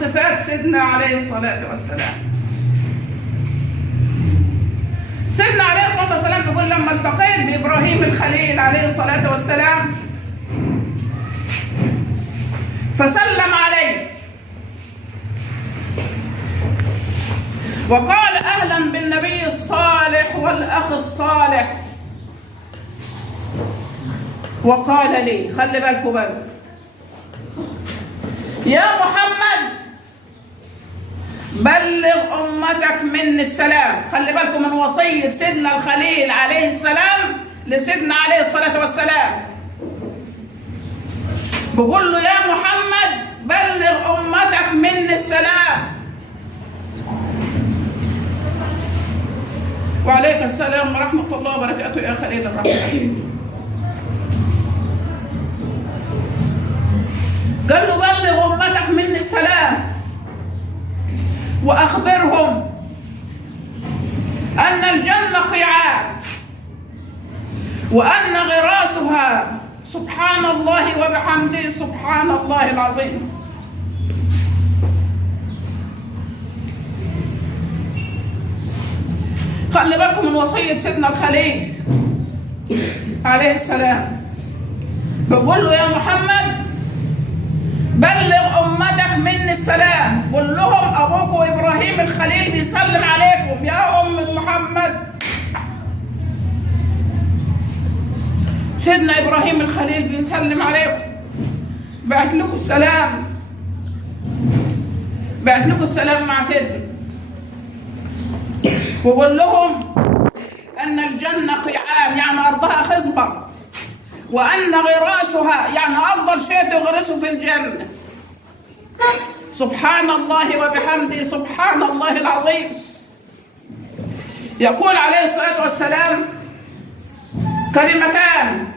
صفات سيدنا عليه الصلاة والسلام. سيدنا عليه الصلاة والسلام بيقول لما التقيت بإبراهيم الخليل عليه الصلاة والسلام فسلم عليه وقال أهلا بالنبي الصالح والأخ الصالح، وقال لي خلي بالكم بقى يا محمد بلغ أمتك مني السلام. خلي بالكم من وصية سيدنا الخليل عليه السلام لسيدنا عليه الصلاة والسلام، بقول له يا محمد بلغ أمتك مني السلام. وعليك السلام ورحمة الله وبركاته يا خليل الرحمن. قال له بلغ أمتك مني السلام وأخبرهم أن الجنة قيعان وأن غراسها سبحان الله وبحمده سبحان الله العظيم. خلي بالكم من وصية سيدنا الخليل عليه السلام، بقول له يا محمد بلغ أمتك مني السلام، قول لهم أبوكم إبراهيم الخليل بيسلم عليكم يا أمة محمد. سيدنا إبراهيم الخليل بيسلم عليكم، بعت لكم السلام، بعت لكم السلام مع سيدنا، وقول لهم أن الجنة قيعان يعني أرضها خصبة، وأن غراسها يعني أفضل شيء تغرسه في الجنة سبحان الله وبحمده سبحان الله العظيم. يقول عليه الصلاة والسلام كلمتان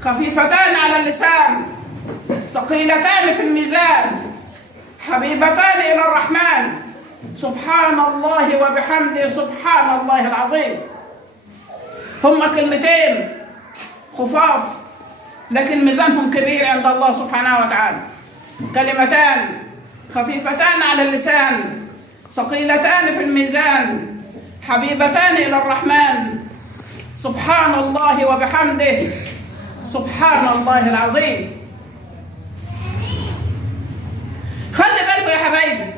خفيفتان على اللسان ثقيلتان في الميزان حبيبتان إلى الرحمن سبحان الله وبحمده سبحان الله العظيم. هما كلمتين خفاف لكن ميزانهم كبير عند الله سبحانه وتعالى. كلمتان خفيفتان على اللسان ثقيلتان في الميزان حبيبتان إلى الرحمن سبحان الله وبحمده سبحان الله العظيم. خلي بالكم يا حبايبي،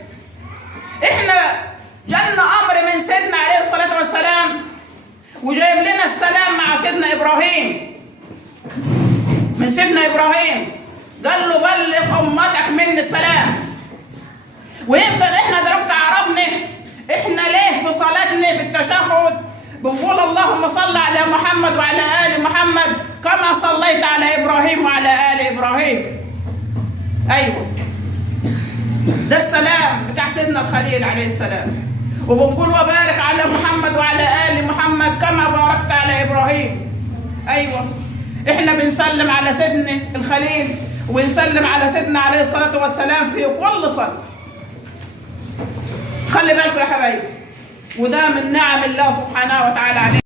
احنا جالنا امر من سيدنا عليه الصلاه والسلام وجايب لنا السلام مع سيدنا ابراهيم. من سيدنا ابراهيم قال له بلغ امتك مني السلام. ويمكن احنا دلوقتي عرفنا احنا ليه في صلاتنا في التشهد بنقول اللهم صل على محمد وعلى ال محمد كما صليت على ابراهيم وعلى ال ابراهيم. ايوه ده السلام بتاع سيدنا الخليل عليه السلام. وبنقول وبارك على محمد وعلى ال محمد كما باركت على ابراهيم. ايوه احنا بنسلم على سيدنا الخليل ونسلم على سيدنا عليه الصلاه والسلام في كل صلاه. خلي بالكم يا حبايبي، وده من نعم الله سبحانه وتعالى علينا.